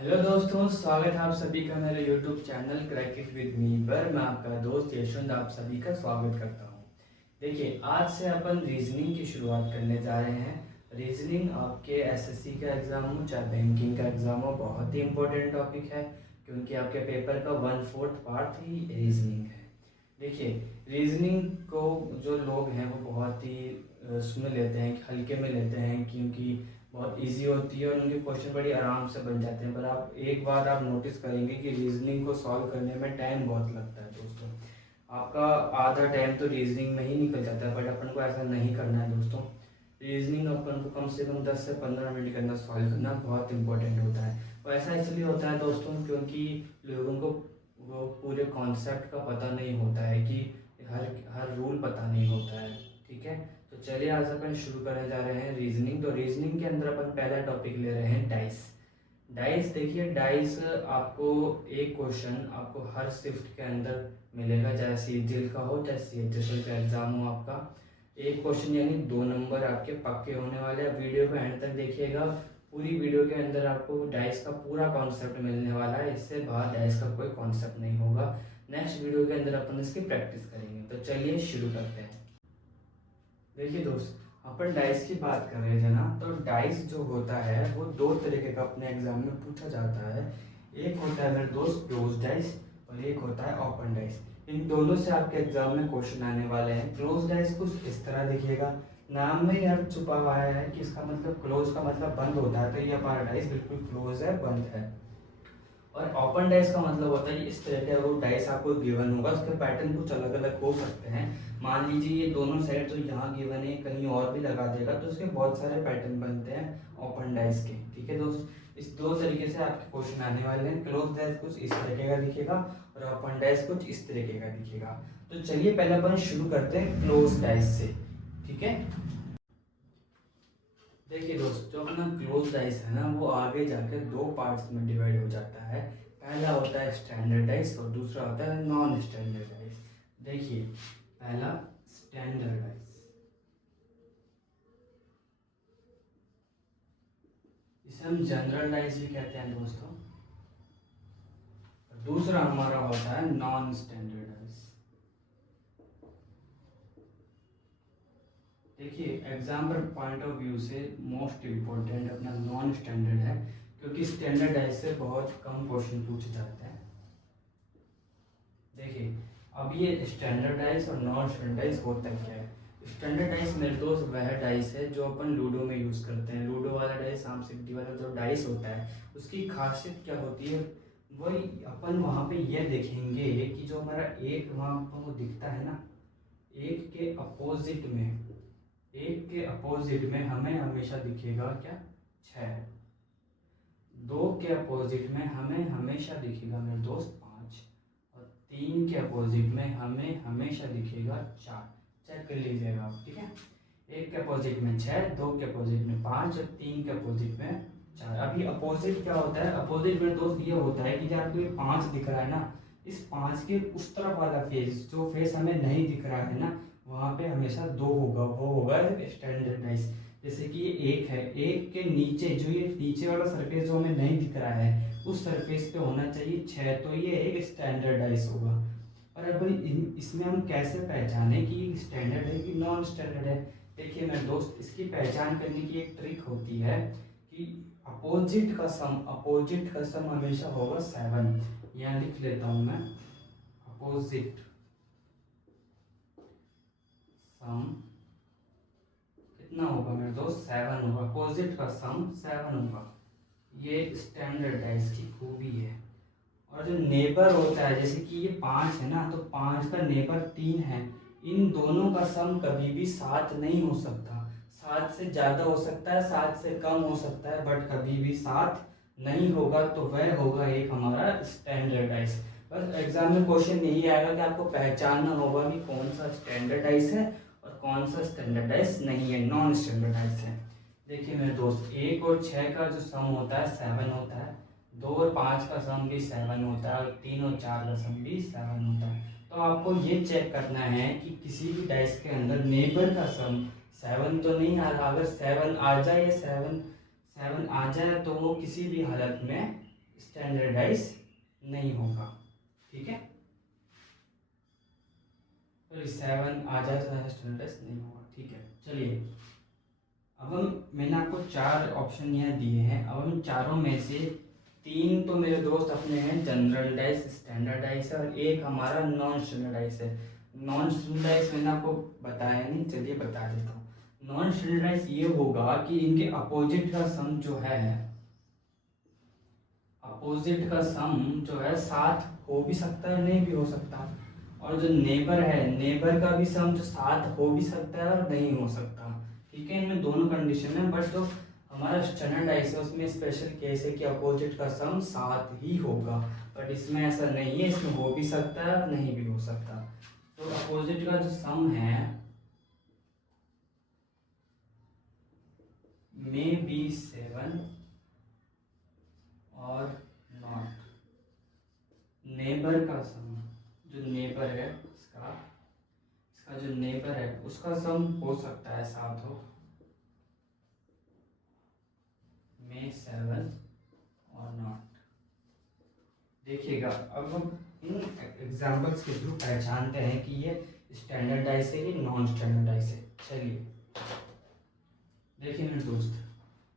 Hello दोस्तों, स्वागत है आप सभी का मेरे YouTube channel crack it with me पर। मैं आपका दोस्त यशवंत आप सभी का स्वागत करता हूं। देखिए, आज से अपन रीजनिंग की शुरुआत करने जा रहे हैं। रीजनिंग आपके एसएससी का एग्ज़ाम हो चाहे बैंकिंग का एग्ज़ाम हो, बहुत ही इंपॉर्टेंट टॉपिक है क्योंकि आपके पेपर का 1/4 पार्ट ही रीजनिंग है। देखिए, रीजनिंग को जो लोग हैं वो बहुत ही उसमें लेते हैं, हल्के में लेते हैं क्योंकि बहुत इजी होती है और उनके क्वेश्चन बड़ी आराम से बन जाते हैं। पर आप एक बार आप नोटिस करेंगे कि रीजनिंग को सॉल्व करने में टाइम बहुत लगता है दोस्तों। आपका आधा टाइम तो रीजनिंग में ही निकल जाता है, बट अपन को ऐसा नहीं करना है दोस्तों। रीजनिंग अपन को कम से कम 10 से 15 मिनट के अंदर सॉल्व करना बहुत इंपॉर्टेंट होता है। और ऐसा इसलिए होता है दोस्तों क्योंकि लोगों को वो पूरे कॉन्सेप्ट का पता नहीं होता है कि हर हर रूल पता नहीं होता है। ठीक है, तो चलिए आज अपन शुरू करने जा रहे हैं रीजनिंग। तो रीजनिंग के अंदर अपन पहला टॉपिक ले रहे हैं डाइस। डाइस देखिए, डाइस आपको एक क्वेश्चन आपको हर शिफ्ट के अंदर मिलेगा, चाहे सीजीएल का हो चाहे सीएचएसएल का एग्जाम हो। आपका एक क्वेश्चन यानी 2 नंबर आपके पक्के होने वाले हैं। वीडियो को एंड तक देखिएगा, पूरी वीडियो के अंदर आपको डाइस का पूरा कॉन्सेप्ट मिलने वाला है। इससे बाहर डाइस का कोई कॉन्सेप्ट नहीं होगा। नेक्स्ट वीडियो के अंदर अपन इसकी प्रैक्टिस करेंगे। तो चलिए शुरू करते हैं। देखिए दोस्त, अपन डाइस की बात कर रहे थे ना, तो डाइस जो होता है वो 2 तरीके का अपने एग्जाम में पूछा जाता है। एक होता है मेरे दोस्त क्लोज डाइस और एक होता है ओपन डाइस। इन दोनों से आपके एग्जाम में क्वेश्चन आने वाले हैं। क्लोज डाइस कुछ इस तरह दिखेगा, नाम में यार छुपा हुआ है कि इसका मतलब क्लोज का मतलब बंद होता है, तो ये हमारा डाइस बिल्कुल क्लोज है, बंद है। और ओपन डाइस का मतलब होता है इस तरह का वो डाइस आपको गिवन होगा, उसके पैटर्न कुछ अलग अलग हो सकते हैं। मान लीजिए ये दोनों साइड जो यहाँ गिवन है कहीं और भी लगा देगा तो उसके बहुत सारे पैटर्न बनते हैं ओपन डाइस के। ठीक है दोस्त, इस 2 तरीके से आपके क्वेश्चन आने वाले हैं। क्लोज डाइस कुछ इस तरीके का दिखेगा और ओपन डाइस कुछ इस तरीके का दिखेगा। तो चलिए पहले अपन शुरू करते हैं क्लोज डाइस से। ठीक है, देखिए दोस्त, जो अपना क्लोज डाइस है ना वो आगे जाकर 2 पार्ट्स में डिवाइड हो जाता है। पहला होता है स्टैंडर्ड डाइस और दूसरा होता है नॉन स्टैंडर्ड डाइस। देखिए, पहला स्टैंडर्ड डाइस, इसे हम जनरल डाइस भी कहते हैं दोस्तों। और दूसरा हमारा होता है नॉन स्टैंडर्ड डाइस। देखिए, एग्जाम्पल पॉइंट ऑफ व्यू से मोस्ट इम्पोर्टेंट अपना नॉन स्टैंडर्ड है क्योंकि स्टैंडर्ड डाइस से बहुत कम क्वेश्चन पूछे जाते हैं। देखिए, अब ये स्टैंडर्डाइज और नॉन स्टैंडर्डाइज होता क्या है। स्टैंडर्डाइज मेरे दोस्त वह डाइस है जो अपन लूडो में यूज़ करते हैं। लूडो वाला डाइस, सांप सीढ़ी वाला जो डाइस होता है उसकी खासियत क्या होती है, वही अपन वहाँ पे ये देखेंगे कि जो हमारा एक वहाँ पर वो दिखता है ना, एक के अपोजिट में, एक के अपोजिट में हमें हमेशा दिखेगा क्या, 6। 2 के अपोजिट में हमें हमेशा दिखेगा मेरे दोस्त 5 और 3 के अपोजिट में हमें हमेशा दिखेगा 4। चेक कर लीजिएगा आप। ठीक है, 1 के अपोजिट में 6, 2 के अपोजिट में 5 और 3 के अपोजिट में 4। अभी अपोजिट क्या होता है, अपोजिट में दोस्त ये होता है कि जब आपको ये 5 दिख रहा है ना, इस 5 के उस तरफ वाला फेस, जो फेस हमें नहीं दिख रहा है ना, वहाँ पे हमेशा 2 होगा, वो होगा स्टैंडर्डाइज। जैसे कि ये 1 है, 1 के नीचे जो ये नीचे वाला सरफेस जो हमें नहीं दिख रहा है उस सरफेस पे होना चाहिए 6, तो ये एक स्टैंडर्डाइज होगा। और अब इसमें हम कैसे पहचाने कि स्टैंडर्ड है कि नॉन स्टैंडर्ड है। देखिए मेरे दोस्त, इसकी पहचान करने की एक ट्रिक होती है कि अपोजिट का सम हमेशा होगा 7। यहाँ लिख लेता हूँ मैं, अपोजिट सम कितना होगा मेरे दोस्त, 7 होगा। अपोजिट का सम 7 होगा। ये स्टैंडर्डाइज की खूबी है। और जो नेबर होता है, जैसे कि ये 5 है ना, तो 5 का नेबर 3 है। इन दोनों का सम कभी भी 7 नहीं हो सकता। 7 से ज़्यादा हो सकता है, 7 से कम हो सकता है, बट कभी भी 7 नहीं होगा। तो वह होगा एक हमारा स्टैंडर्डाइज। बस एग्जाम में क्वेश्चन यही आएगा कि आपको पहचानना होगा कि कौन सा स्टैंडर्डाइज है और कौन सा स्टैंडर्डाइज नहीं है, नॉन स्टैंडर्डाइज है। देखिए मेरे दोस्त, 1 और 6 का जो सम होता है 7 होता है, 2 और 5 का सम भी 7 होता है और 3 और 4 का सम भी 7 होता है। तो आपको ये चेक करना है कि किसी भी डाइस के अंदर नेबर का सम 7 तो नहीं आ रहा। अगर 7 आ जाए या 7 आ जाए तो वो किसी भी हालत में स्टैंडर्डाइज नहीं होगा। ठीक है, तो 7 आ जाए तो स्टैंडर्डाइज नहीं होगा। ठीक है, चलिए अब मैंने आपको 4 ऑप्शन यहाँ दिए हैं। अब हम चारों में से 3 तो मेरे दोस्त अपने हैं जनरल डाइस स्टैंडर्डाइज है, और एक हमारा नॉन स्टैंडर्डाइज है। नॉन स्टैंडर्डाइज मैंने आपको बताया नहीं, चलिए बता देता हूँ। नॉन स्टैंडर्डाइज ये होगा कि इनके अपोजिट का सम जो है, अपोजिट का सम जो है साथ हो भी सकता है नहीं भी हो सकता, और जो नेबर है नेबर का भी सम जो साथ हो भी सकता है और नहीं हो सकता। ठीक है, इनमें दोनों कंडीशन है, बट जो हमारा स्टैंडर्डाइज है उसमें स्पेशल केस है कि अपोजिट का सम साथ ही होगा, बट इसमें ऐसा नहीं है, इसमें हो भी सकता है और नहीं भी हो सकता। तो अपोजिट का जो सम है मे बी 7 और नॉट। नेबर का सम, जो नेबर है इसका जो नेबर है उसका सम हो सकता है साथ हो, मे 7 और नॉट। देखिएगा अब हम इन एग्जांपल्स के थ्रू पहचानते हैं कि ये स्टैंडर्डाइज है कि नॉन स्टैंडर्डाइज है। चलिए देखिए मेरे दोस्त,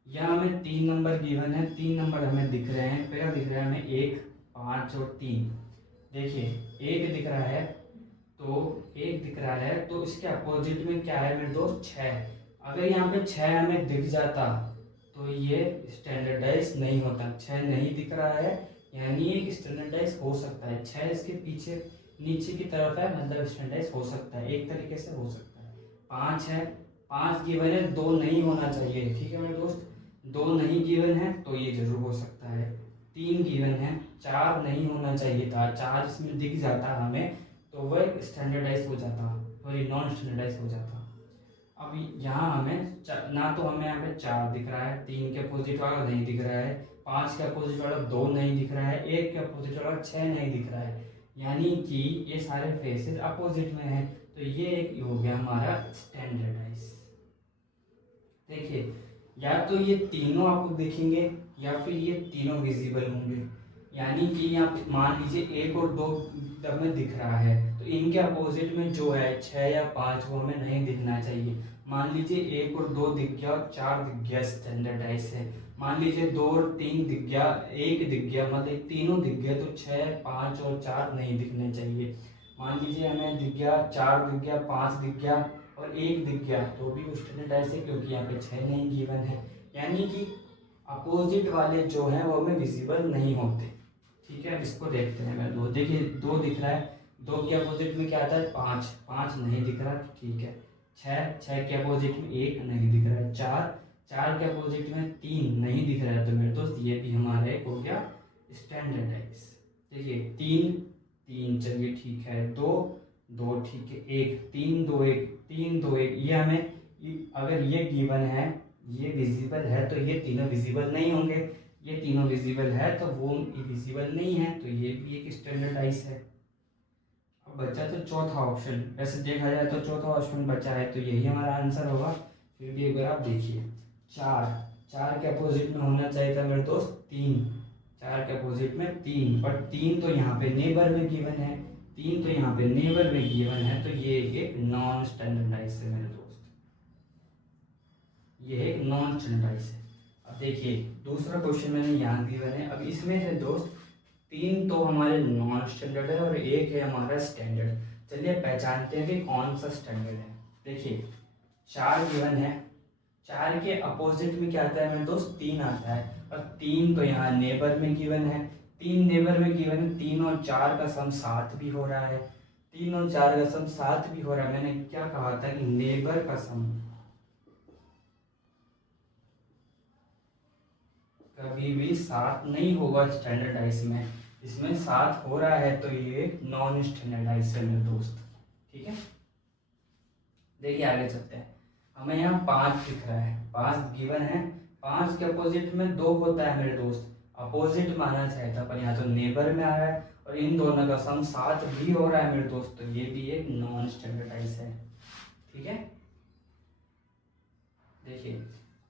यहाँ हमें 3 नंबर गिवन है, 3 नंबर हमें दिख रहे हैं। पहला दिख रहा है हमें 1, 5 और 3। देखिए 1 दिख रहा है, तो 1 दिख रहा है तो इसके अपोजिट में क्या है मेरे दोस्त, 6। अगर यहाँ पे 6 हमें दिख जाता तो ये स्टैंडर्डाइज नहीं होता। 6 नहीं दिख रहा है यानी ये स्टैंडर्डाइज हो सकता है। 6 इसके पीछे नीचे की तरफ है, मतलब स्टैंडर्डाइज हो सकता है, एक तरीके से हो सकता है। 5 है, 5 गिवन है, 2 नहीं होना चाहिए। ठीक है मेरे दोस्त, 2 नहीं गिवन है तो ये जरूर हो सकता है। 3 गिवन है, 4 नहीं होना चाहिए था, 4 इसमें दिख जाता हमें तो वह स्टैंडर्डाइज हो जाता और ये नॉन स्टैंडर्डाइज हो जाता। अब यहाँ हमें ना तो हमें यहाँ पे 4 दिख रहा है, 3 के अपोजिट वाला नहीं दिख रहा है, 5 के अपोजिट वाला 2 नहीं दिख रहा है, 1 के अपोजिट वाला 6 नहीं दिख रहा है, यानी कि ये सारे फेसेस अपोजिट में है। तो ये एक हो गया हमारा स्टैंडर्डाइज। देखिए या तो ये तीनों आपको दिखेंगे या फिर ये तीनों विजिबल होंगे, यानी कि यहाँ पे मान लीजिए 1 और 2 तब में दिख रहा है तो इनके अपोजिट में जो है 6 या 5 वो हमें नहीं दिखना चाहिए। मान लीजिए 1 और 2 दिख गया और 4 दिख गया, स्टैंडर्डाइज है। मान लीजिए 2 और 3 दिख गया, 1 दिख गया, मतलब तीनों दिख गए तो 6, 5 और 4 नहीं दिखने चाहिए। मान लीजिए हमें दिख गया 4 दिख गया, 5 दिख गया और 1 दिख गया तो भी वो स्टैंडर्डाइज है क्योंकि यहाँ पे 6 नहीं गिवन है, यानी कि अपोजिट वाले जो हैं वो हमें विजिबल नहीं होते। ठीक है, अब इसको देखते हैं। मैं 2 देखिए 2 दिख रहा है, 2 के अपोजिट में क्या आता है 5, 5 नहीं दिख रहा, ठीक है। 6 के अपोजिट में 1 नहीं दिख रहा है, 4 के अपोजिट में 3 नहीं दिख रहा है, तो मेरे दोस्त ये भी हमारा एक हो गया स्टैंडर्डाइज। देखिए 3 चलिए ठीक है, 2 ठीक है, 1 3 2 1 3 2 1, ये हमें अगर ये गिवन है ये विजिबल है तो ये तीनों विजिबल नहीं होंगे, ये तीनों विजिबल है तो वो विजिबल नहीं है, तो ये भी एक स्टैंडर्डाइज है। अब बचा तो चौथा ऑप्शन, वैसे देखा जाए तो चौथा ऑप्शन बचा है तो यही हमारा आंसर होगा। फिर भी एक बार आप देखिए 4 के अपोजिट में होना चाहिए था मेरे दोस्त 3, 4 के अपोजिट में 3, बट 3 तो यहाँ पे नेबर में गिवन है, 3 तो यहाँ पे नेबर में गिवन है, तो ये एक नॉन स्टैंडर्डाइज है मेरे दोस्त, ये एक नॉन स्टैंडर्डाइज है। अब देखिए दूसरा क्वेश्चन मैंने यहाँ गिवन है, अब इसमें से दोस्त 3 तो हमारे नॉन स्टैंडर्ड है और 1 है हमारा स्टैंडर्ड। चलिए पहचानते हैं कि कौन सा स्टैंडर्ड है। देखिए 4 गिवन है, 4 के अपोजिट में क्या आता है मेरे दोस्त 3 आता है, और 3 तो यहाँ नेबर में गिवन है, 3 नेबर में गिवन है, 3 और 4 का सम 7 भी हो रहा है, 3 और 4 का सम 7 भी हो रहा है। मैंने क्या कहा था कि नेबर का सम कभी भी 7 नहीं होगा स्टैंडर्डाइज में, इसमें 7 हो रहा है तो ये नॉन स्टैंडर्डाइज है मेरे दोस्त। ठीक है, देखिए आगे चलते हैं। हमें यहाँ 5 दिख रहा है, 5 गिवन है, 5 के अपोजिट में 2 होता है मेरे दोस्त, अपोजिट माना चाहिए था पर यहाँ तो नेबर में आ रहा है, और इन दोनों का सम 7 भी हो रहा है मेरे दोस्त, तो ये भी एक नॉन स्टैंडर्डाइज है। ठीक है, देखिए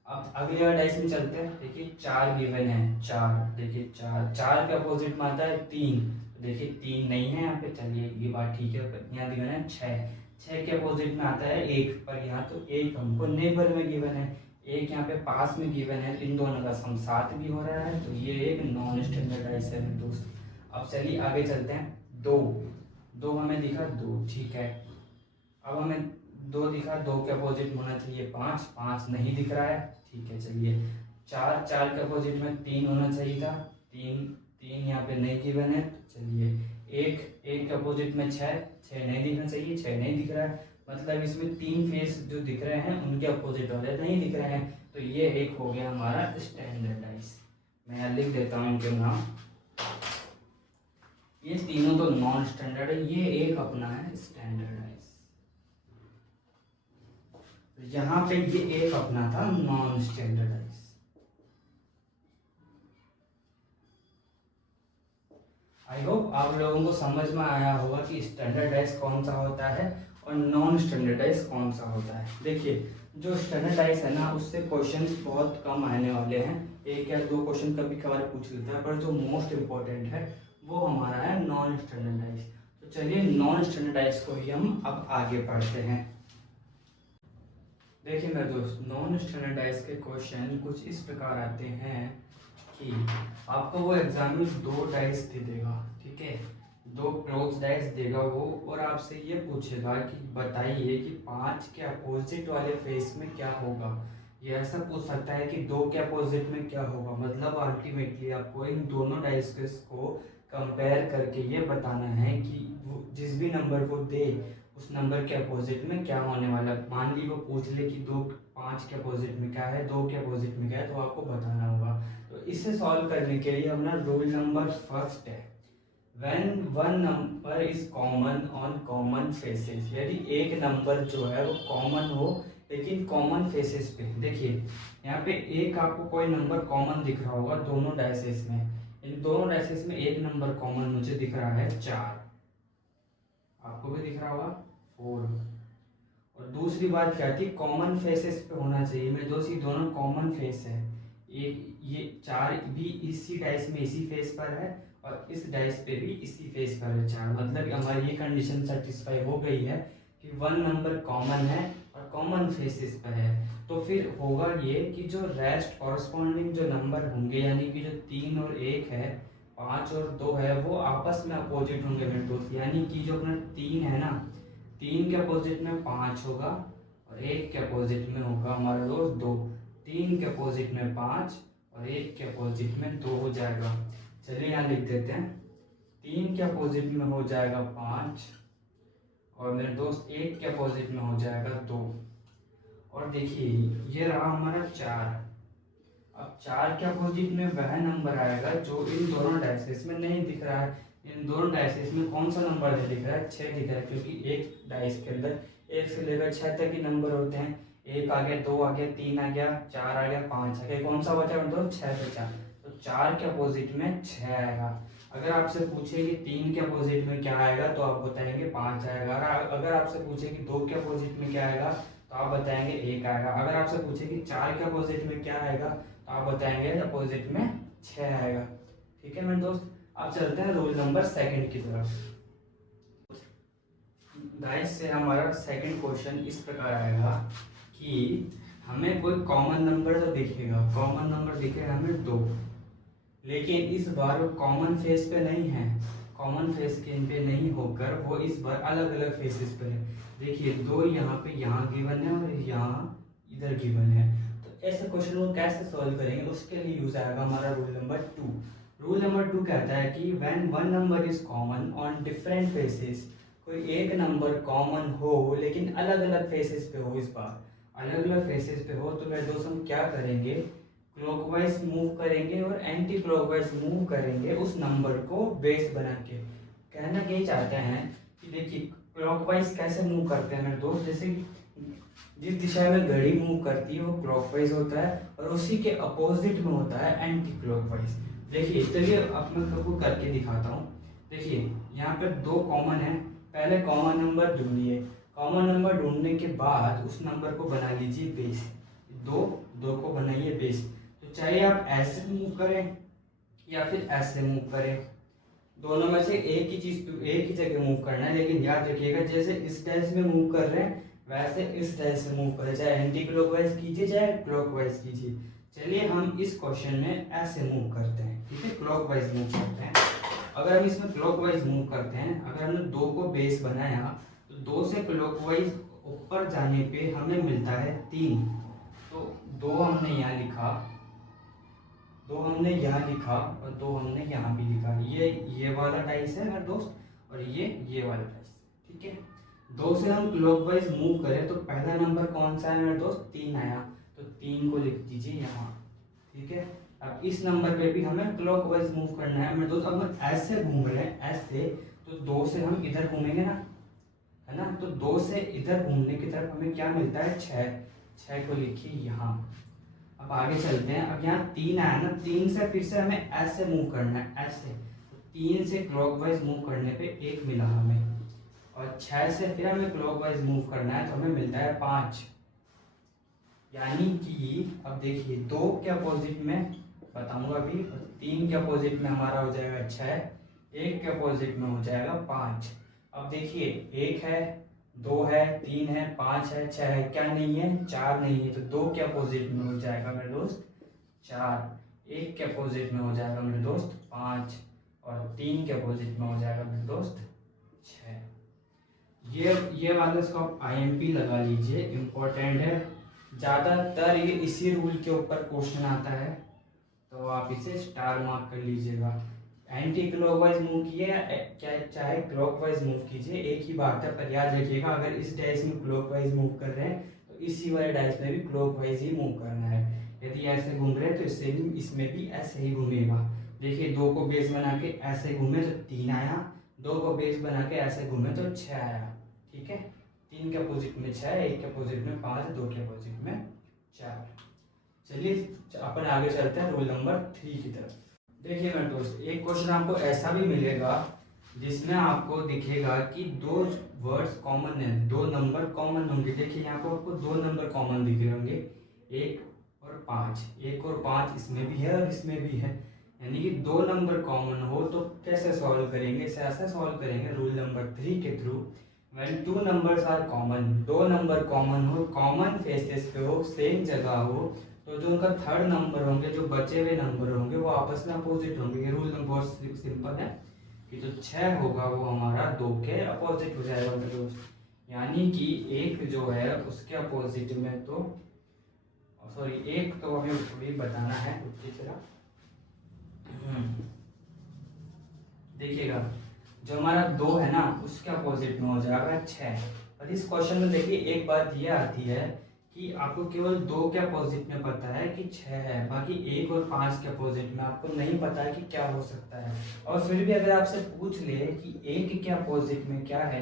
अब अगले वाले डाइस में चलते हैं। देखिए 4 गिवन है, 4, देखिए 4, 4 के अपोजिट में आता है 3, देखिए 3 नहीं है यहाँ पे, चलिए ये बात ठीक है। पर यहाँ गिवन है 6, 6 के अपोजिट में आता है 1, पर यहाँ तो 1 हमको नेबर में गिवन है, 1 यहाँ पे पास में गिवन है, इन दोनों का सम 7 भी हो रहा है, तो ये एक नॉन स्टैंडर्डाइज है मेरे दोस्त। अब चलिए आगे चलते हैं। 2, 2 हमें दिखा 2, ठीक है। अब हमें 2 दिखा, 2 के अपोजिट होना चाहिए 5, 5 नहीं दिख रहा है, ठीक है। चलिए 4, 4 के अपोजिट में 3 होना चाहिए था, 3, 3 यहाँ पे नहीं गिवन है, तो चलिए 1, 1 के अपोजिट में 6, 6 नहीं दिखना चाहिए, 6 नहीं दिख रहा है, मतलब इसमें 3 फेस जो दिख रहे हैं उनके अपोजिट वाले नहीं दिख रहे हैं, तो ये एक हो गया हमारा स्टैंडर्डाइज। मैं यहाँ लिख देता हूँ इनके नाम, ये तीनों तो नॉन स्टैंडर्ड है, ये एक अपना है स्टैंडर्डाइज। यहाँ पे ये एक अपना था नॉन स्टैंडर्डाइज। आई होप आप लोगों को समझ में आया होगा कि स्टैंडर्डाइज कौन सा होता है और नॉन स्टैंडर्डाइज कौन सा होता है। देखिए जो स्टैंडर्डाइज है ना, उससे क्वेश्चंस बहुत कम आने वाले हैं, 1 या 2 क्वेश्चन कभी कभार पूछ लेता है, पर जो मोस्ट इम्पोर्टेंट है वो हमारा है नॉन स्टैंडर्डाइज। तो चलिए नॉन स्टैंडर्डाइज को ही हम अब आगे पढ़ते हैं। देखिए मेरे दोस्त, नॉन स्टैंडर्डाइज के क्वेश्चन कुछ इस प्रकार आते हैं कि आपको वो एग्जाम में 2 डाइस दे देगा, ठीक है, 2 क्लोज डाइस देगा वो, और आपसे ये पूछेगा कि बताइए कि 5 के अपोजिट वाले फेस में क्या होगा। ये ऐसा पूछ सकता है कि 2 के अपोजिट में क्या होगा, मतलब अल्टीमेटली आपको इन दोनों डाइस को कंपेयर करके ये बताना है कि वो जिस भी नंबर को दे उस नंबर के अपोजिट में क्या होने वाला है। मान ली वो पूछ ले कि 2, 5 के अपोजिट में क्या है, 2 के अपोजिट में क्या है, तो आपको बताना होगा। तो इसे सॉल्व करने के लिए अपना रूल नंबर फर्स्ट है, when one number is common on common faces, यदि एक नंबर जो है वो कॉमन हो लेकिन कॉमन फेसेस पे। देखिए यहाँ पे एक आपको कोई नंबर कॉमन दिख रहा होगा दोनों डाइसेस में, इन दोनों डाइसेस में एक नंबर कॉमन मुझे दिख रहा है 4, आपको भी दिख रहा होगा 4। और दूसरी बात क्या थी, कॉमन फेसेस पे होना चाहिए, मेरे दोस्त ये दोनों कॉमन फेस है, एक ये 4 भी इसी डाइस में इसी फेस पर है और इस डाइस पे भी इसी फेस पर है 4, मतलब हमारी ये कंडीशन सेटिस्फाई हो गई है कि 1 नंबर कॉमन है और कॉमन फेसेस पर है। तो फिर होगा ये कि जो रेस्ट कॉरस्पॉन्डिंग जो नंबर होंगे, यानी कि जो 3 और 1 है, 5 और 2 है, वो आपस में अपोजिट होंगे मेरे दोस्त, यानी कि जो अपना 3 है ना, 3 के अपोजिट में 5 होगा और 1 के अपोजिट में होगा हमारा दोस्त 2, 3 के अपोजिट में 5 और 1 के अपोजिट में 2 हो जाएगा। चलिए यहाँ लिख देते हैं, 3 के अपोजिट में हो जाएगा 5 और मेरे दोस्त 1 के अपोजिट में हो जाएगा 2। और देखिए ये रहा हमारा 4, अब 4 के अपोजिट में वह नंबर आएगा जो इन दोनों डाइसेस में नहीं दिख रहा है। इन दोनों डाइसेस में कौन सा नंबर है दिख रहा है, 6 दिख रहा है, क्योंकि एक डाइस के अंदर 1 से लेकर 6 तक के नंबर होते हैं, 1 आ गया, 2 आ गया, 3 आ गया, 4 आ गया, 5 आ गया, कौन सा बचा तो 6 बचा, तो 4 के अपोजिट में 6 आएगा। अगर आपसे पूछे कि 3 के अपोजिट में क्या आएगा तो आप बताएंगे 5 आएगा। अगर आपसे पूछे कि 2 के अपोजिट में क्या आएगा तो आप बताएंगे 1 आएगा। अगर आपसे पूछे कि 4 के अपोजिट में क्या आएगा तो आप बताएंगे अपोजिट में 6 आएगा। ठीक है मेरे दोस्त, अब चलते हैं रोल नंबर सेकंड की तरफ। गाइस से हमारा सेकंड क्वेश्चन इस प्रकार आएगा कि हमें कोई कॉमन नंबर तो दिखेगा, कॉमन नंबर दिखेगा हमें 2, लेकिन इस बार वो कॉमन फेस पे नहीं है, कॉमन फेस के इन पे नहीं होकर वो इस बार अलग अलग फेसेस पे है। देखिए 2 यहाँ पे यहाँ गिवन है और यहाँ इधर गिवन है, तो ऐसे क्वेश्चन को कैसे सॉल्व करेंगे, उसके लिए यूज आएगा हमारा रूल नंबर 2। रूल नंबर 2 कहता है कि when one number is common on different faces, कोई एक नंबर कॉमन हो लेकिन अलग अलग फेसेस पे हो, इस बार अलग अलग फेसेस पे हो, तो मेरे दोस्त हम क्या करेंगे, क्लॉकवाइज मूव करेंगे और एंटी क्लॉकवाइज मूव करेंगे उस नंबर को बेस बना के। कहना यही चाहते हैं कि देखिए क्लॉकवाइज कैसे मूव करते हैं मेरे दोस्त, जैसे जिस दिशा में घड़ी मूव करती है वो क्लॉकवाइज होता है और उसी के अपोजिट में होता है एंटी क्लॉकवाइज। देखिए चलिए अब मैं आपको करके दिखाता हूँ। देखिए यहाँ पर 2 कॉमन है, पहले कॉमन नंबर ढूंढिए, कॉमन नंबर ढूंढने के बाद उस नंबर को बना लीजिए बेस, 2 को बेस, तो चाहे आप ऐसे मूव करें या फिर ऐसे मूव करें, दोनों में से एक ही चीज एक ही जगह मूव करना है। लेकिन याद रखिएगा जैसे इस डायरेक्शन में मूव कर रहे हैं वैसे इस डायरेक्शन से मूव करें, चाहे एंटी क्लॉकवाइज कीजिए चाहे क्लॉकवाइज कीजिए। चलिए हम इस क्वेश्चन में ऐसे मूव करते हैं, ठीक है, क्लॉकवाइज मूव करते हैं। अगर हम इसमें क्लॉकवाइज मूव करते हैं, अगर हमने 2 को बेस बनाया तो 2 से क्लॉकवाइज ऊपर जाने पे हमें मिलता है 3, तो 2 हमने यहाँ लिखा, 2 हमने यहाँ लिखा और 2 हमने यहाँ भी लिखा। ये वाला डाइस है मेरे दोस्त, और ये वाला डाइस, ठीक है। 2 से हम क्लॉकवाइज मूव करें तो पहला नंबर कौन सा है मेरे दोस्त, 3 आया, तो 3 को लिख दीजिए यहाँ, ठीक है। अब इस नंबर पे भी हमें क्लॉकवाइज मूव करना है मेरे दोस्त। अब हम ऐसे घूम रहे हैं ऐसे, तो 2 से हम इधर घूमेंगे ना, है ना, तो 2 से इधर घूमने की तरफ हमें क्या मिलता है, 6 को लिखिए यहाँ। अब आगे चलते हैं, अब यहाँ 3 आया ना, 3 से फिर से हमें ऐसे मूव करना है ऐसे, तो 3 से क्लॉकवाइज मूव करने पे 1 मिला हमें, और 6 से फिर हमें क्लॉकवाइज मूव करना है तो हमें मिलता है 5। यानी कि अब देखिए 2 के अपोजिट में बताऊंगा अभी, 3 के अपोजिट में हमारा हो जाएगा 6, 1 के अपोजिट में हो जाएगा 5। अब देखिए 1 है, 2 है, 3 है, 5 है, 6 है, क्या नहीं है, 4 नहीं है, तो 2 के अपोजिट में हो जाएगा मेरे दोस्त 4, 1 के अपोजिट में हो जाएगा मेरे दोस्त 5, और 3 के अपोजिट में हो जाएगा मेरे दोस्त 6। ये वाला इसको आप IMP लगा लीजिए, इम्पोर्टेंट है, ज़्यादातर ये इसी रूल के ऊपर क्वेश्चन आता है, तो आप इसे स्टार मार्क कर लीजिएगा। एंटी क्लॉकवाइज मूव किए क्या चाहे क्लॉकवाइज मूव कीजिए, एक ही बात है, पर याद रखिएगा अगर इस डाइस में क्लॉकवाइज मूव कर रहे हैं तो इसी वाले डाइस में भी क्लॉकवाइज ही मूव करना है। यदि ऐसे घूम रहे हैं तो इससे भी इसमें भी ऐसे ही घूमेगा। देखिए 2 को बेस बना के ऐसे घूमे तो 3 आया, 2 को बेस बना के ऐसे घूमे तो 6 आया, ठीक है। 3 के अपोजिट में 6, 1 के अपोजिट में 5, 2 के अपोजिट में 4। चलिए अपन आगे चलते हैं रोल नंबर 3 की तरफ। देखिए मेरे दोस्त, एक क्वेश्चन आपको ऐसा भी मिलेगा जिसमें आपको दिखेगा कि 2 वर्ड्स कॉमन है, 2 नंबर कॉमन होंगे। देखिए यहाँ पर आपको 2 नंबर कॉमन दिख रहे होंगे, 1 और 5, 1 और 5 इसमें भी है और इसमें भी है, यानी कि 2 नंबर कॉमन हो तो कैसे सॉल्व करेंगे, इसे ऐसे सॉल्व करेंगे रूल नंबर 3 के through. When 2 numbers are common, 2 number common हो, कॉमन फेसेस पे हो, सेम जगह हो, तो जो उनका थर्ड नंबर होंगे, जो बचे हुए नंबर होंगे वो आपस में अपोजिट होंगे। ये रूल बहुत सिंपल है कि जो 6 होगा वो हमारा 2 के अपोजिट हो जाएगा मेरे दोस्त, यानी कि 1 जो है उसके अपोजिट में तो सॉरी 1 तो हमें थोड़ी बताना है उसकी तरह। देखिएगा जो हमारा 2 है ना उसके अपोजिट में हो जाएगा 6। और इस क्वेश्चन में देखिए एक बात ये आती है कि आपको केवल 2 के अपोजिट में पता है कि 6 है, बाकी 1 और 5 के अपोजिट में आपको नहीं पता है कि क्या हो सकता है। और फिर भी अगर आपसे पूछ ले कि 1 के अपोजिट में क्या है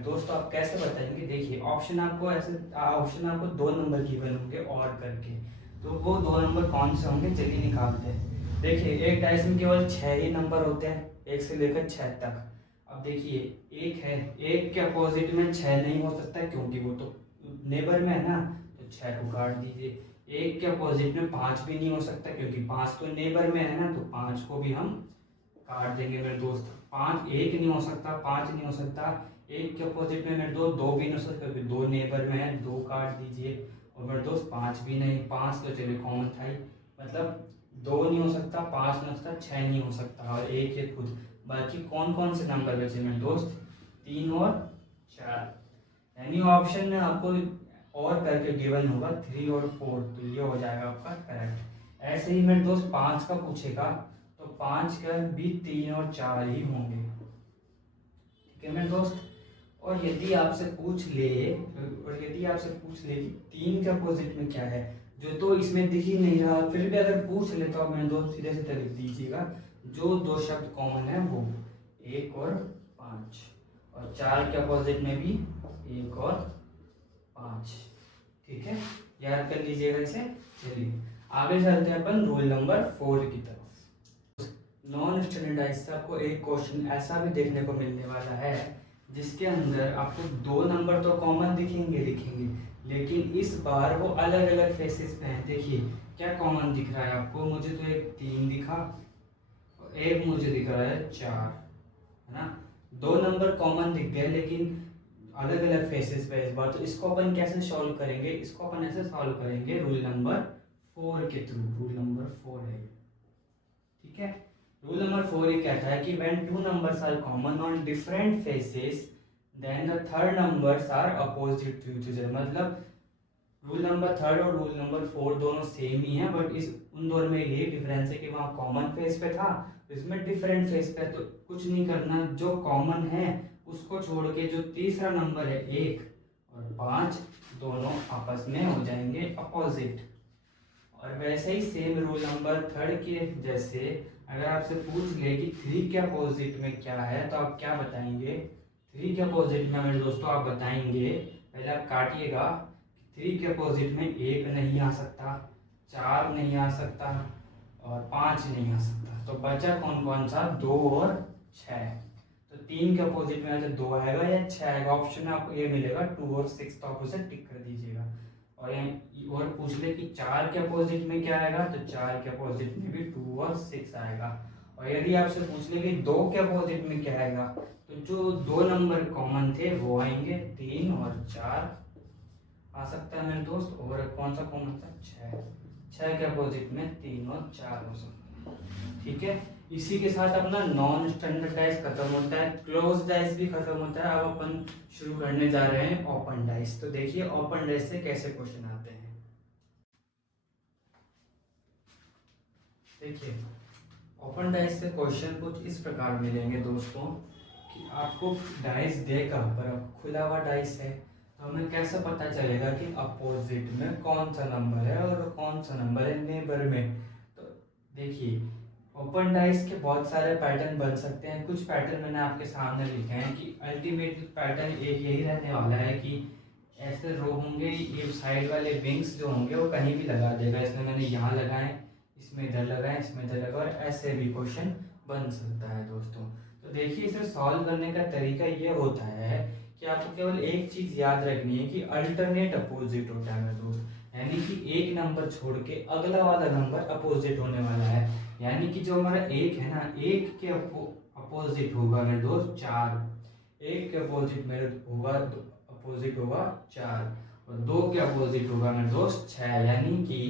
दोस्तों, आप कैसे बताएंगे। देखिए ऑप्शन आपको 2 नंबर गिवन होंगे और करके, तो वो 2 नंबर कौन से होंगे चलिए निकालते हैं। देखिए एक डाइस में केवल 6 ही नंबर होते हैं, 1 से लेकर 6 तक। अब देखिए 1 है, 1 के अपोजिट में 6 नहीं हो सकता क्योंकि वो तो नेबर में है ना, तो 6 को काट दीजिए। 1 के अपोजिट में 5 भी नहीं हो सकता क्योंकि 5 तो नेबर में है ना, तो 5 को भी हम काट देंगे मेरे दोस्त। 5 1 नहीं हो सकता, 5 नहीं हो सकता, 1 के अपोजिट में मेरे दोस्त 2 भी नहीं हो सकता क्योंकि 2 नेबर में है, 2 काट दीजिए। और मेरे दोस्त 5 भी नहीं, 5 तो चलिए कॉमन था ही, मतलब 2 नहीं हो सकता, 5 नहीं हो सकता, 6 नहीं हो सकता और 1 ये खुद। बाकी कौन कौन से नंबर बचे मेरे दोस्त, 3 और 4, यानी ऑप्शन में आपको और करके गिवन होगा 3 और 4, तो ये हो जाएगा आपका करेक्ट। ऐसे ही मेरे दोस्त 5 का पूछेगा तो 5 का भी 3 और 4 ही होंगे, ठीक है मेरे दोस्त। और यदि आपसे पूछ ले कि 3 के अपोजिट में क्या है, जो तो इसमें दिख ही नहीं रहा, फिर भी अगर पूछ ले तो आप मेरे दोस्त सीधे सीधे लिख दीजिएगा जो 2 शब्द कॉमन है वो 1 और 5, और 4 के अपोजिट में भी 1 और 5, ठीक है, याद कर लीजिएगा इसे। चलिए आगे चलते हैं अपन रोल नंबर 4 की तरफ। नॉन स्टैंडर्डाइज से आपको एक क्वेश्चन ऐसा भी देखने को मिलने वाला है जिसके अंदर आपको 2 नंबर तो कॉमन दिखेंगे, लेकिन इस बार वो अलग अलग फेसेस पे हैं। देखिए क्या कॉमन दिख रहा है आपको, मुझे तो एक 3 दिखा, एक मुझे दिख रहा है 4, है ना। 2 नंबर कॉमन दिख गए लेकिन अलग अलग फेसेस पे इस बार। तो इसको अपन कैसे सॉल्व करेंगे, इसको अपन ऐसे सॉल्व करेंगे रूल नंबर 4 के थ्रू। रूल नंबर 4 है ये, ठीक है। रूल नंबर 4 ये कहता है कि when two numbers are common on different faces then the third numbers are opposite to each other. मतलब रूल नंबर 3 और रूल नंबर 4 दोनों सेम ही है, बट इस उन दोनों में ये डिफरेंस है कि वहाँ कॉमन फेस पे था, इसमें डिफरेंट फेस पे। तो कुछ नहीं करना, जो कॉमन है उसको छोड़ के जो तीसरा नंबर है 1 और 5 दोनों आपस में हो जाएंगे अपोजिट। और वैसे ही सेम रूल नंबर 3 के जैसे अगर आपसे पूछ ले कि 3 के अपोजिट में क्या है तो आप क्या बताएंगे। 3 के अपोजिट में मेरे दोस्तों आप बताएंगे, पहले आप काटिएगा, 3 के अपोजिट में 1 नहीं आ सकता, 4 नहीं आ सकता और 5 नहीं आ सकता। तो बचा कौन कौन सा, 2 और 6। तो 3 के अपोजिट में तो 2 आएगा या 6 आएगा। ऑप्शन में आपको ये मिलेगा 2 और 6, तो आप उसे टिक कर दीजिएगा। और पूछ ले कि 4 के अपोजिट में क्या आएगा, तो 4 के अपोजिट में भी 2 और 6 आएगा। और यदि आपसे पूछ ले कि 2 के अपोजिट में क्या आएगा, तो जो 2 नंबर कॉमन थे वो आएंगे, 3 और 4 आ सकता है मेरे दोस्त। और कौन सा कॉमन था, 6 के अपोजिट में 3 और 4 हो सकते हैं, ठीक है। इसी के साथ अपना नॉन स्टैंडर्डाइज खत्म होता है, क्लोज डाइस भी खत्म होता है। अब अपन शुरू करने जा रहे हैं ओपन डाइस। तो देखिए ओपन डाइस से कैसे क्वेश्चन आते हैं। देखिए ओपन डाइस से क्वेश्चन कुछ इस प्रकार मिलेंगे दोस्तों कि आपको डाइस देगा पर अब खुला हुआ डाइस है, तो हमें कैसे पता चलेगा कि अपोजिट में कौन सा नंबर है और कौन सा नंबर है नेबर में। तो देखिए ओपन डाइस के बहुत सारे पैटर्न बन सकते हैं। कुछ पैटर्न मैंने आपके सामने लिखे हैं कि अल्टीमेट पैटर्न एक यही रहने वाला है कि ऐसे रो होंगे, ये साइड वाले विंग्स जो होंगे वो कहीं भी लगा देगा। इसमें मैंने यहाँ लगाए, इसमें इधर लगाए, इसमें इधर लगा, और ऐसे भी क्वेश्चन बन सकता है दोस्तों। तो देखिए इसे सॉल्व करने का तरीका ये होता है कि आपको केवल एक चीज याद रखनी है कि अल्टरनेट अपोजिट होता है मेरे दोस्त। यानी कि एक नंबर छोड़ के अगला वाला नंबर अपोजिट होने वाला है। यानी कि जो हमारा 1 है ना, 1 के अपोजिट होगा मेरे दोस्त 4, 1 के अपोजिट मेरे होगा अपोजिट होगा 4, और 2 के अपोजिट होगा मेरे दोस्त 6। यानी कि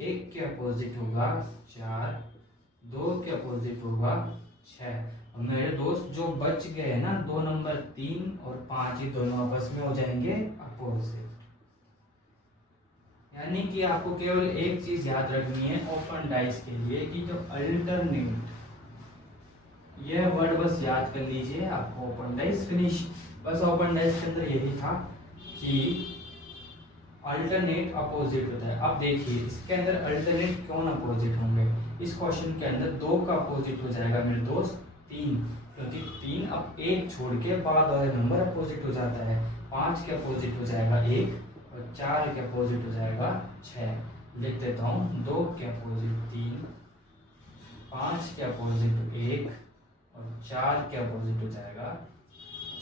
1 के अपोजिट होगा 4, 2 के अपोजिट होगा 6। और मेरे दोस्त जो बच गए ना 2 नंबर 3 और 5, ही दोनों आपस में हो जाएंगे अपोजिट। यानी कि आपको केवल एक चीज याद रखनी है ओपन डाइस के लिए कि जो अल्टरनेट, यह वर्ड बस याद कर लीजिए आपको। ओपन डाइस फिनिश, बस ओपन डाइस के अंदर यही था कि अल्टरनेट अपोजिट होता है। अब देखिए इसके अंदर अल्टरनेट कौन अपोजिट होंगे, इस क्वेश्चन के अंदर 2 का अपोजिट हो जाएगा मेरे दोस्त 3, क्योंकि 3 अब 1 छोड़ के बाद वाले नंबर अपोजिट हो जाता है। 5 के अपोजिट हो जाएगा 1 और 4 के अपोजिट हो जाएगा 6। लिख देता हूँ, 2 के अपोजिट 3, 5 के अपोजिट 1 और 4 के अपोजिट हो जाएगा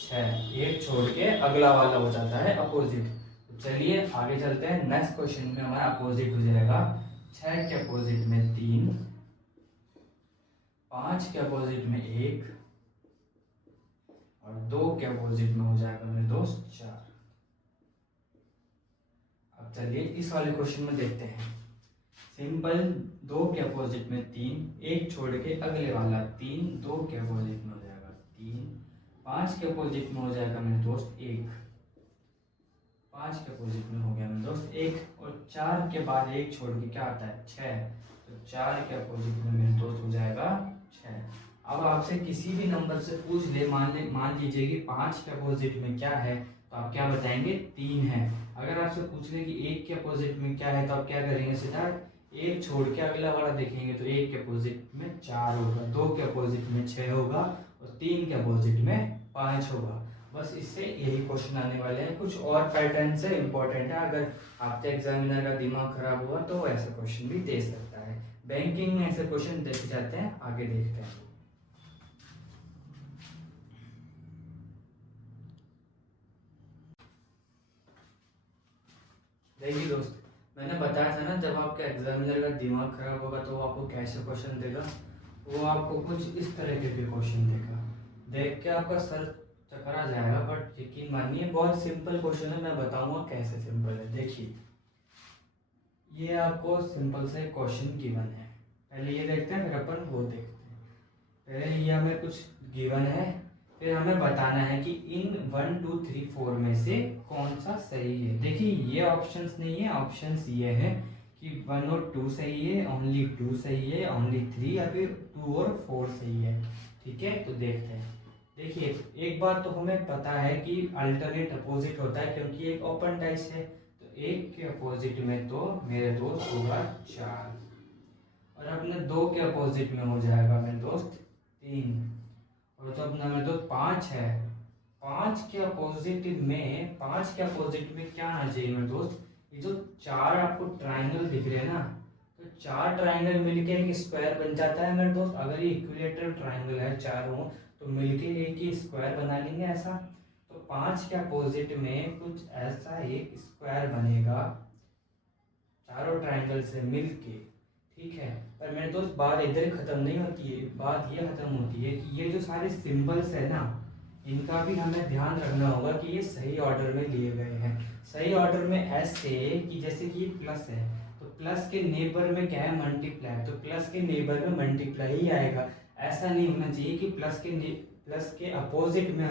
6। 1 छोड़ के अगला वाला हो जाता है अपोजिट। चलिए आगे चलते हैं। नेक्स्ट क्वेश्चन में हमारा अपोजिट हो जाएगा 6 के अपोजिट में 3, 5 के अपोजिट में 1 और 2 के अपोजिट में हो जाएगा मेरे दोस्त 4। अब चलिए इस वाले क्वेश्चन में देखते हैं। सिंपल, 2 के अपोजिट में 3, 1 छोड़ के अगले वाला 3, 2 के अपोजिट में हो जाएगा 3, 5 के अपोजिट में हो जाएगा मेरे दोस्त 1, 5 के अपोजिट में हो गया मेरे दोस्त 1, और 4 के बाद 1 छोड़ के क्या आता है 6, तो 4 के अपोजिट में मेरे दोस्त हो जाएगा 6। अब आपसे किसी भी नंबर से पूछ ले, मान लीजिए कि 5 के अपोजिट में क्या है, तो आप क्या बताएंगे 3 है। अगर आपसे पूछ ले कि 1 के अपोजिट में क्या है, तो आप क्या करेंगे सीधा 1 छोड़ के अगला वाला देखेंगे, तो 1 के अपोजिट में 4 होगा, 2 के अपोजिट में 6 होगा और 3 के अपोजिट में 5 होगा। बस इससे यही क्वेश्चन आने वाले हैं। कुछ और पैटर्न से इंपॉर्टेंट है, अगर आपके एग्जामिनर का दिमाग खराब हुआ तो वो ऐसा क्वेश्चन भी दे सकता है। बैंकिंग में ऐसे क्वेश्चन देखे जाते हैं, आगे देखते हैं। देखिए दोस्त, मैंने बताया था ना, जब आपके एग्जामिनर का दिमाग खराब होगा तो वो आपको कैसे क्वेश्चन देगा। वो आपको कुछ इस तरह के क्वेश्चन देगा, देख के आपका सर चकरा जाएगा। बट यकीन मानिए बहुत सिंपल क्वेश्चन है, मैं बताऊंगा कैसे सिंपल है। देखिए, ये आपको सिंपल से क्वेश्चन गिवन है। पहले ये देखते हैं, फिर अपन वो देखते हैं। पहले ये हमें कुछ गिवन है, फिर हमें बताना है कि इन 1 2 3 4 में से कौन सा सही है। देखिए, ये ऑप्शंस नहीं है, ऑप्शंस ये है कि 1 और 2 सही है, ओनली 2 सही है, ओनली 3, या फिर 2 और 4 सही है। ठीक है, तो देखते हैं। देखिए, एक बात तो हमें पता है कि अल्टरनेट अपोजिट होता है, क्योंकि एक ओपन टाइस है। तो एक के अपोजिट में तो मेरे दोस्त होगा 4, और अपने 2 के अपोजिट में हो जाएगा मेरे दोस्त 3, और तो अपना मेरे दोस्त 5 है। 5 के अपोजिट में क्या आना चाहिए मेरे दोस्त? ये जो 4 आपको ट्राइंगल दिख रहे हैं ना, तो 4 ट्राइंगल मिलके एक स्क्वायर बन जाता है मेरे दोस्त। अगर ये इक्विलेटरल ट्राइंगल है चारों, तो मिलके एक ही स्क्वायर बना लेंगे ऐसा। तो 5 के अपोजिट में कुछ ऐसा एक स्क्वायर बनेगा चारों ट्राइंगल से मिलके। ठीक है, पर मेरे दोस्त बात इधर खत्म नहीं होती है। बात ये खत्म होती है कि ये जो सारे सिंबल्स है ना, इनका भी हमें ध्यान रखना होगा कि ये सही ऑर्डर में लिए गए हैं। सही ऑर्डर में ऐसे कि जैसे कि प्लस है, तो प्लस के नेबर में क्या है? मल्टीप्लाई। तो प्लस के नेबर में मल्टीप्लाई ही आएगा। ऐसा नहीं होना चाहिए कि प्लस के अपोजिट में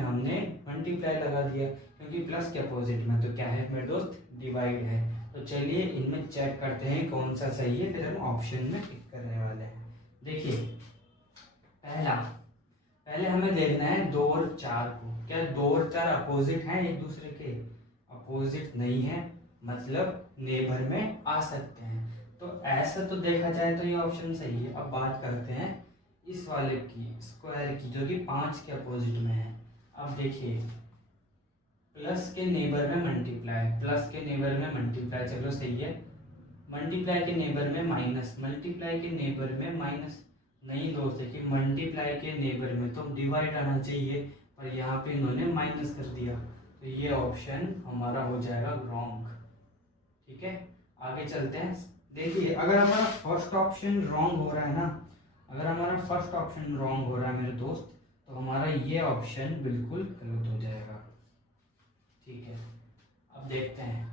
हमने मल्टीप्लाई लगा दिया, क्योंकि प्लस के अपोजिट में तो क्या है मेरे दोस्त? डिवाइड है। तो चलिए इनमें चेक करते हैं कौन सा सही है, फिर हम ऑप्शन में टिक करने वाले हैं। देखिए, पहले हमें देखना है 2 और 4 को। क्या 2 और 4 अपोजिट हैं एक दूसरे के? अपोजिट नहीं है, मतलब नेबर में आ सकते हैं। तो ऐसा तो देखा जाए तो ये ऑप्शन सही है। अब बात करते हैं इस वाले की, स्क्वायर की, जो कि 5 के अपोजिट में है। अब देखिए, प्लस के नेबर में मल्टीप्लाई, चलो सही है। मल्टीप्लाई के नेबर में माइनस, नहीं दोस्त, देखिए मल्टीप्लाई के नेबर में तो डिवाइड आना चाहिए, पर यहाँ पे इन्होंने माइनस कर दिया। तो ये ऑप्शन हमारा हो जाएगा रॉन्ग। ठीक है, आगे चलते हैं। देखिए, अगर हमारा फर्स्ट ऑप्शन रॉन्ग हो रहा है ना, मेरे दोस्त, तो हमारा ये ऑप्शन बिल्कुल गलत हो जाएगा। ठीक है, अब देखते हैं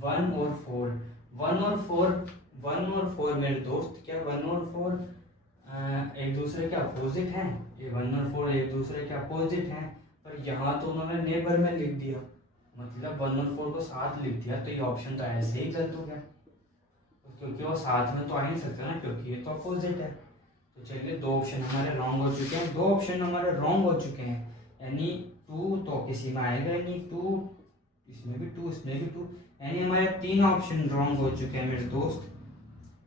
1 और 4। 1 और 4 मेरे दोस्त, क्या 1 और 4 एक दूसरे के अपोजिट हैं? ये 1 और 4 एक दूसरे के अपोजिट हैं, पर यहाँ तो उन्होंने नेबर में लिख दिया, मतलब 1 और 4 को साथ लिख दिया। तो ये ऑप्शन तो ऐसे ही गलत हो गया, क्योंकि वो साथ में तो आ नहीं सकते ना, क्योंकि ये तो अपोजिट है। तो चलिए, 2 ऑप्शन हमारे रॉन्ग हो चुके हैं। 2 ऑप्शन हमारे रॉन्ग हो चुके हैं, यानी 2 तो किसी में आएगा ही नहीं। 2 इसमें भी 2, इसमें भी 2, यानी हमारे 3 ऑप्शन रॉन्ग हो चुके हैं मेरे दोस्त।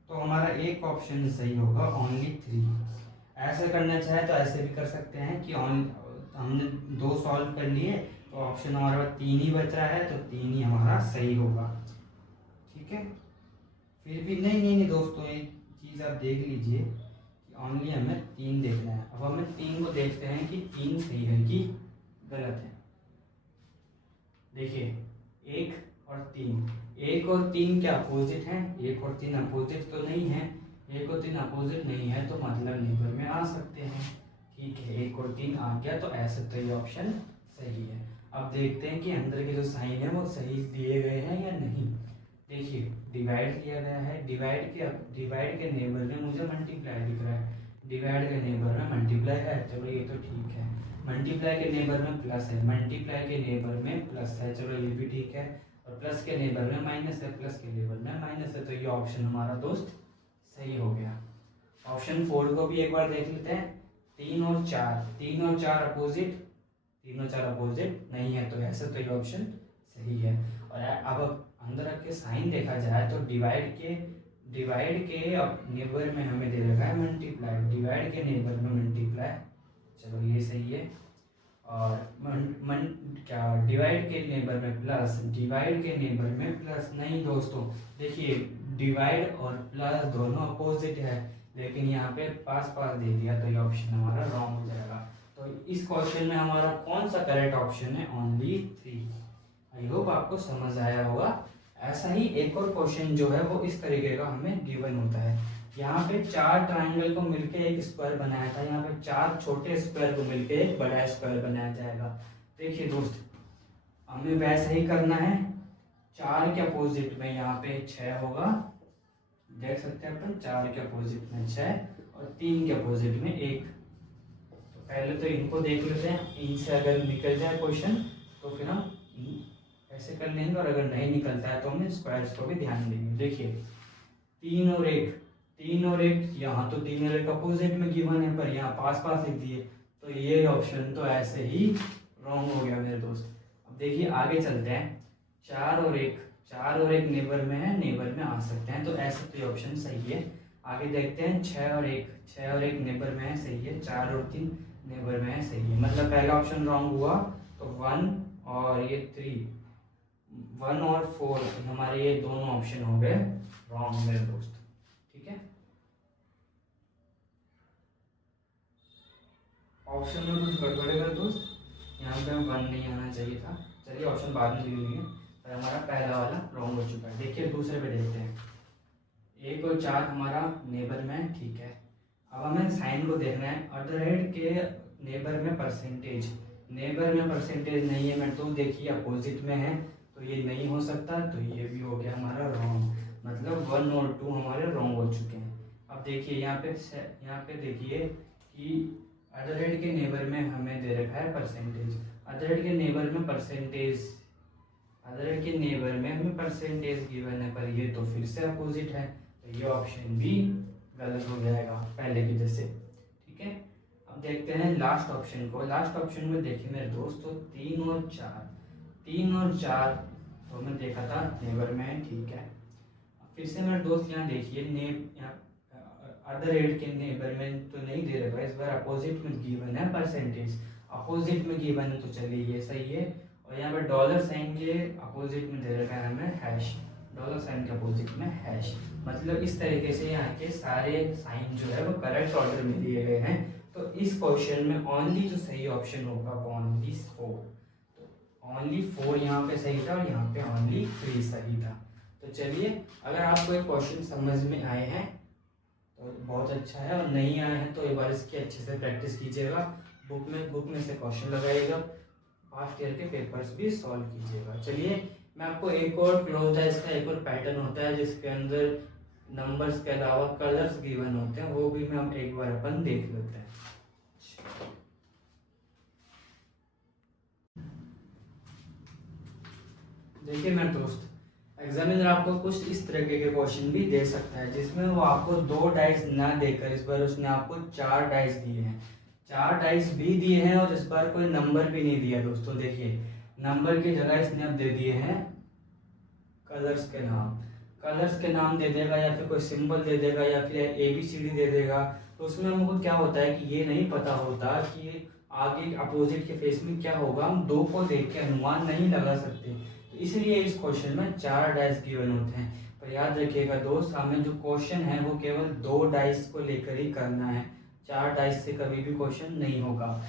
तो हमारा एक ऑप्शन सही होगा, ओनली 3। ऐसे करना चाहे तो ऐसे भी कर सकते हैं कि हमने 2 सॉल्व कर लिए, तो ऑप्शन हमारे पास 3 ही बच रहा है, तो 3 ही हमारा सही होगा। ठीक है, फिर भी नहीं दोस्तों, एक चीज़ आप देख लीजिए कि ओनली हमें 3 देखना है। अब हमें 3 को देखते हैं कि 3 सही है कि गलत है। देखिए, 1 और 3 क्या अपोजिट हैं? 1 और 3 अपोजिट तो नहीं है। 1 और 3 अपोजिट नहीं है, तो मतलब नेबर में आ सकते हैं। ठीक है, 1 और 3 आ गया, तो ऐसे तो ये ऑप्शन सही है। अब देखते हैं कि अंदर के जो साइन है वो सही दिए गए हैं या नहीं। देखिए, डिवाइड किया गया है, डिवाइड के नेबर में मुझे मल्टीप्लाई दिख रहा है, डिवाइड के नेबर में मल्टीप्लाई है, चलो ये तो ठीक है। मल्टीप्लाई के नेबर में प्लस है, मल्टीप्लाई के नेबर में प्लस है, चलो ये भी ठीक है। और प्लस के नेबर में माइनस है, प्लस के नेबर में माइनस है, तो ये ऑप्शन हमारा दोस्त सही हो गया। ऑप्शन 4 को भी एक बार देख लेते हैं। 3 और 4 अपोजिट नहीं है, तो ऐसे तो ये ऑप्शन सही है। और अब अंदर के साइन देखा जाए तो डिवाइड के नेबर में हमें दे रखा है मल्टीप्लाई, डिवाइड के नेबर में मल्टीप्लाई, चलो ये सही है। और डिवाइड के नेबर में प्लस, नहीं दोस्तों, देखिए डिवाइड और प्लस दोनों अपोजिट है, लेकिन यहाँ पे पास पास दे दिया, तो ये ऑप्शन हमारा रॉन्ग हो जाएगा। तो इस क्वेश्चन में हमारा कौन सा करेक्ट ऑप्शन है? ओनली 3। आई होप आपको समझ आया होगा। ऐसा ही एक और क्वेश्चन जो है वो इस तरीके का हमें गिवन होता है। यहाँ पे 4 ट्राइंगल को मिलके एक स्क्वायर बनाया था, यहाँ पे 4 छोटे स्क्वायर को मिलके एक बड़ा स्क्वायर बनाया जाएगा। देखिए दोस्त, हमें वैसा ही करना है। 4 के अपोजिट में यहाँ पे 6 होगा, देख सकते हैं अपन, 4 के अपोजिट में 6 और 3 के अपोजिट में 1। तो पहले तो इनको देख लेते हैं, इनसे अगर निकल जाए क्वेश्चन तो फिर हम ऐसे कर लेंगे, और अगर नहीं निकलता है तो हम स्क्वायर्स को भी ध्यान देंगे। देखिए 3 और 1, 3 और 1, यहाँ तो 3 और 1 अपोजिट में गिवन है, पर यहाँ पास पास लिख दिए, तो ये ऑप्शन तो ऐसे ही रॉन्ग हो गया मेरे दोस्त। अब देखिए आगे चलते हैं। 4 और 1, 4 और 1 नेबर में है, नेबर में आ सकते हैं, तो ऐसे तो ये ऑप्शन सही है। आगे देखते हैं 6 और 1, 6 और 1 नेबर में है, सही है। 4 और 3 नेबर में है, सही है। मतलब पहला ऑप्शन रॉन्ग हुआ, तो 1 और ये 3, 1 और 4 हमारे ये दोनों ऑप्शन हो गए रॉन्ग मेरे दोस्त, ठीक है। ऑप्शन में कुछ गड़बड़ है मेरे दोस्त, यहाँ पे 1 नहीं आना चाहिए था। चलिए ऑप्शन बाद में लिख लेंगे, पर हमारा पहला वाला रॉन्ग हो चुका है। देखिए दूसरे पे देखते हैं। 1 और 4 हमारा नेबर में, ठीक है। अब हमें साइन को देखना है। अदर हेड के नेबर में परसेंटेज, नेबर में परसेंटेज नहीं है मेरे तो, देखिए अपोजिट में है, तो ये नहीं हो सकता, तो ये भी हो गया हमारा रॉन्ग। मतलब 1 और 2 हमारे रॉन्ग हो चुके हैं। अब देखिए यहाँ पे देखिए कि अदर हेड के नेबर में हमें दे रखा है परसेंटेज, अदर हेड के नेबर में परसेंटेज, अदर हेड के नेबर में हमें परसेंटेज गिवन है, पर ये तो फिर से अपोजिट है, तो ये ऑप्शन भी गलत हो जाएगा पहले की जैसे, ठीक है। अब देखते हैं लास्ट ऑप्शन को। लास्ट ऑप्शन में देखिए मेरे दोस्तों 3 और 4, 3 और 4 तो हमने देखा था नेबर में, ठीक है। फिर से मेरे दोस्त यहाँ देखिए, अदर हेड के नेबर में तो नहीं दे रखा, इस बार अपोजिट में गिवन है परसेंटेज, अपोजिट में गिवन है, तो चलिए ये सही है। और यहाँ पर डॉलर साइन के अपोजिट में दे रखा है हमें हैश, डॉलर साइन के अपोजिट में हैश। मतलब इस तरीके से यहाँ के सारे साइन जो है वो करेक्ट ऑर्डर में दिए गए हैं। तो इस क्वेश्चन में ओनली जो सही ऑप्शन होगा वो ओनली 4, तो ओनली 4 यहाँ पे सही था और यहाँ पे ओनली 3 सही था। तो चलिए, अगर आपको ये क्वेश्चन समझ में आए हैं तो बहुत अच्छा है, और नहीं आए हैं तो एक बार इसकी अच्छे से प्रैक्टिस कीजिएगा, बुक में से क्वेश्चन लगाइएगा, पास्ट ईयर के पेपर्स भी सॉल्व कीजिएगा। चलिए मैं आपको एक और क्लोज डाइस का एक और पैटर्न होता है जिसके अंदर नंबर्स के अलावा कलर्स गिवन होते हैं, वो भी मैं हम एक बार अपन देख लेते हैं। देखिए मेरे दोस्त, एग्जामिनर आपको कुछ इस तरीके के क्वेश्चन भी दे सकता है जिसमें वो आपको 2 डाइस ना देकर इस बार उसने आपको 4 डाइस दिए हैं, 4 डाइस भी दिए हैं, और इस बार कोई नंबर भी नहीं दिया दोस्तों। देखिए नंबर की जगह इसने अब दे दिए हैं कलर्स के नाम, कलर्स के नाम दे देगा, या फिर कोई सिंबल दे देगा, या फिर ABCD दे देगा। तो उसमें हमको क्या होता है कि ये नहीं पता होता कि आगे अपोजिट के फेस में क्या होगा, हम 2 को देख के अनुमान नहीं लगा सकते। तो इसलिए इस क्वेश्चन में 4 डाइस गिवन होते हैं। पर याद रखिएगा दोस्त, हमें जो क्वेश्चन है वो केवल 2 डाइस को लेकर ही करना है, 4 डाइस से कभी भी क्वेश्चन नहीं होगा।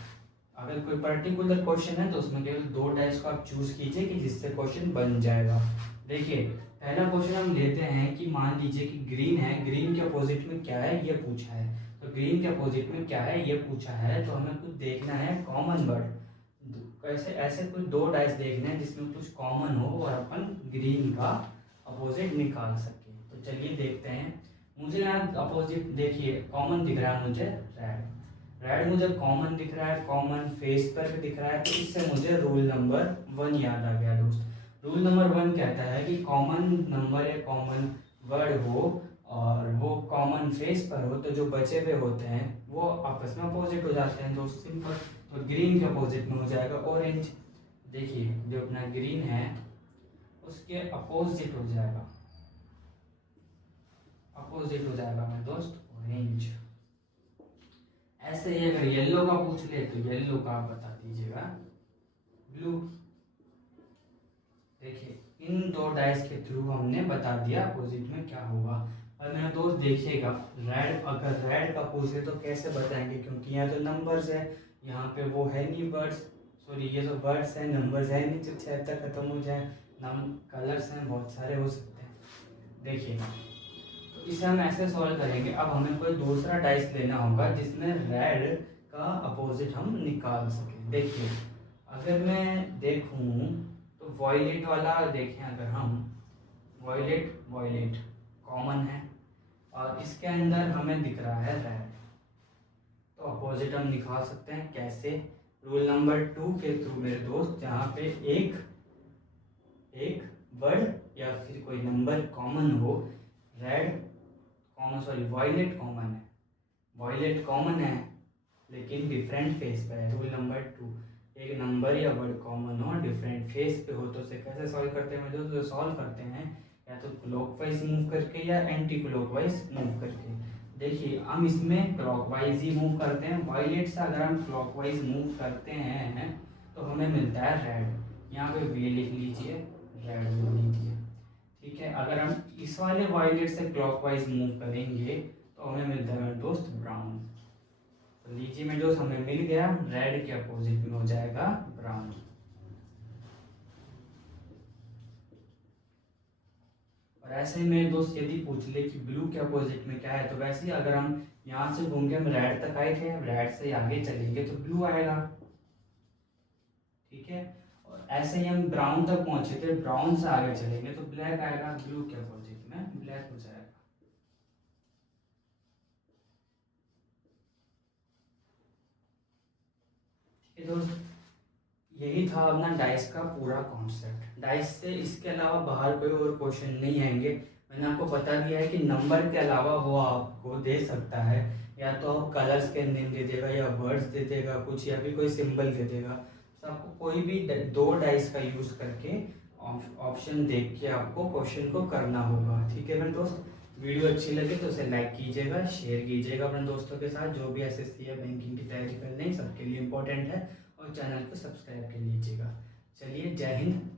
अगर कोई पर्टिकुलर क्वेश्चन है तो उसमें केवल 2 डाइस को आप चूज कीजिए कि जिससे क्वेश्चन बन जाएगा। देखिए पहला क्वेश्चन हम लेते हैं कि मान लीजिए कि ग्रीन है, ग्रीन के अपोजिट में क्या है ये पूछा है, तो ग्रीन के अपोजिट में क्या है ये पूछा है, तो हमें कुछ देखना है कॉमन वर्ड, कैसे ऐसे कुछ 2 डाइस देखने हैं जिसमें कुछ कॉमन हो और अपन ग्रीन का अपोजिट निकाल सके। तो चलिए देखते हैं। मुझे यहाँ अपोजिट देखिए कॉमन दिख रहा है, मुझे रेड, रेड मुझे कॉमन दिख रहा है, कॉमन फेस पर भी दिख रहा है, तो इससे मुझे रूल नंबर 1 याद आ गया दोस्त। रूल नंबर 1 कहता है कि कॉमन नंबर या कॉमन वर्ड हो और वो कॉमन फेस पर हो, तो जो बचे हुए होते हैं वो आपस में अपोजिट हो जाते हैं दोस्त, सिंपल। तो ग्रीन के अपोजिट में हो जाएगा ऑरेंज। देखिए जो अपना ग्रीन है उसके अपोजिट हो जाएगा, अपोजिट हो जाएगा मेरे दोस्त ऑरेंज। ऐसे ही अगर येलो का पूछ ले तो येलो का आप बता दीजिएगा ब्लू। देखिए इन 2 डाइस के थ्रू हमने बता दिया अपोजिट में क्या होगा। और मेरा दोस्त देखिएगा रेड, अगर रेड का पूछे तो कैसे बताएंगे, क्योंकि यहाँ तो नंबर्स है, यहाँ पे वो है नहीं वर्ड्स, सॉरी ये जो वर्ड्स हैं नंबर्स हैं नहीं जो 6 तक खत्म हो जाए, नाम कलर्स हैं बहुत सारे हो सकते हैं। देखिए तो इसे हम ऐसे सॉल्व करेंगे। अब हमें कोई दूसरा डाइस लेना होगा जिसमें रेड का अपोजिट हम निकाल सकें। देखिए अगर मैं देखूं तो वॉयलेट वाला देखें, अगर हम वॉयलेट वॉयलेट कॉमन है और इसके अंदर हमें दिख रहा है रेड, तो अपोजिट हम निकाल सकते हैं। कैसे? रूल नंबर 2 के थ्रू मेरे दोस्त, जहाँ पे एक वर्ड या फिर कोई नंबर कॉमन हो। Red common, sorry violet common है, वॉयलेट कॉमन है लेकिन डिफरेंट फेस पे है। रूल नंबर 2, एक नंबर या वर्ड कॉमन हो डिफरेंट फेस पे हो तो उसे कैसे सॉल्व करते हैं मेरे दोस्त? सॉल्व करते हैं या तो क्लॉकवाइज मूव करके या एंटी क्लॉकवाइज मूव करके। देखिए हम इसमें क्लॉकवाइज ही मूव करते हैं। वॉयलेट से अगर हम क्लॉकवाइज मूव करते हैं तो हमें मिलता है रेड। यहाँ पे वे लिख लीजिए, रेड लिख लीजिए, ठीक है। अगर हम इस वाले वॉयलेट से क्लॉकवाइज मूव करेंगे तो हमें मिलता है मेरे दोस्त ब्राउन। तो लीजिए मेरे दोस्त हमें मिल गया, रेड के अपोजिट में हो जाएगा ब्राउन। और ऐसे ही मेरे दोस्त यदि पूछ ले कि ब्लू के अपोजिट में क्या है, तो वैसे ही अगर हम यहाँ से घूम के हम रेड तक आए थे, रेड से आगे चलेंगे तो ब्लू आएगा, ठीक है। और ऐसे ही हम ब्राउन तक पहुंचे थे, ब्राउन से आगे चलेंगे तो ब्लैक आएगा, ब्लू के अपोजिट में ब्लैक हो जाएगा। ठीक है दोस्त, यही था अपना डाइस का पूरा कॉन्सेप्ट। डाइस से इसके अलावा बाहर कोई और क्वेश्चन नहीं आएंगे। मैंने आपको बता दिया है कि नंबर के अलावा वो आपको दे सकता है, या तो आप कलर्स के नेम दे देगा या वर्ड्स दे देगा कुछ, या फिर कोई सिंबल दे देगा। तो आपको कोई भी दो डाइस का यूज़ करके ऑप्शन देख के आपको क्वेश्चन को करना होगा। ठीक है मेरे दोस्त, वीडियो अच्छी लगे तो उसे लाइक कीजिएगा, शेयर कीजिएगा अपने दोस्तों के साथ। जो भी एसएससी या बैंकिंग की तैयारी कर रहे हैं सबके लिए इम्पोर्टेंट है, और चैनल को सब्सक्राइब कर लीजिएगा। चलिए, जय हिंद।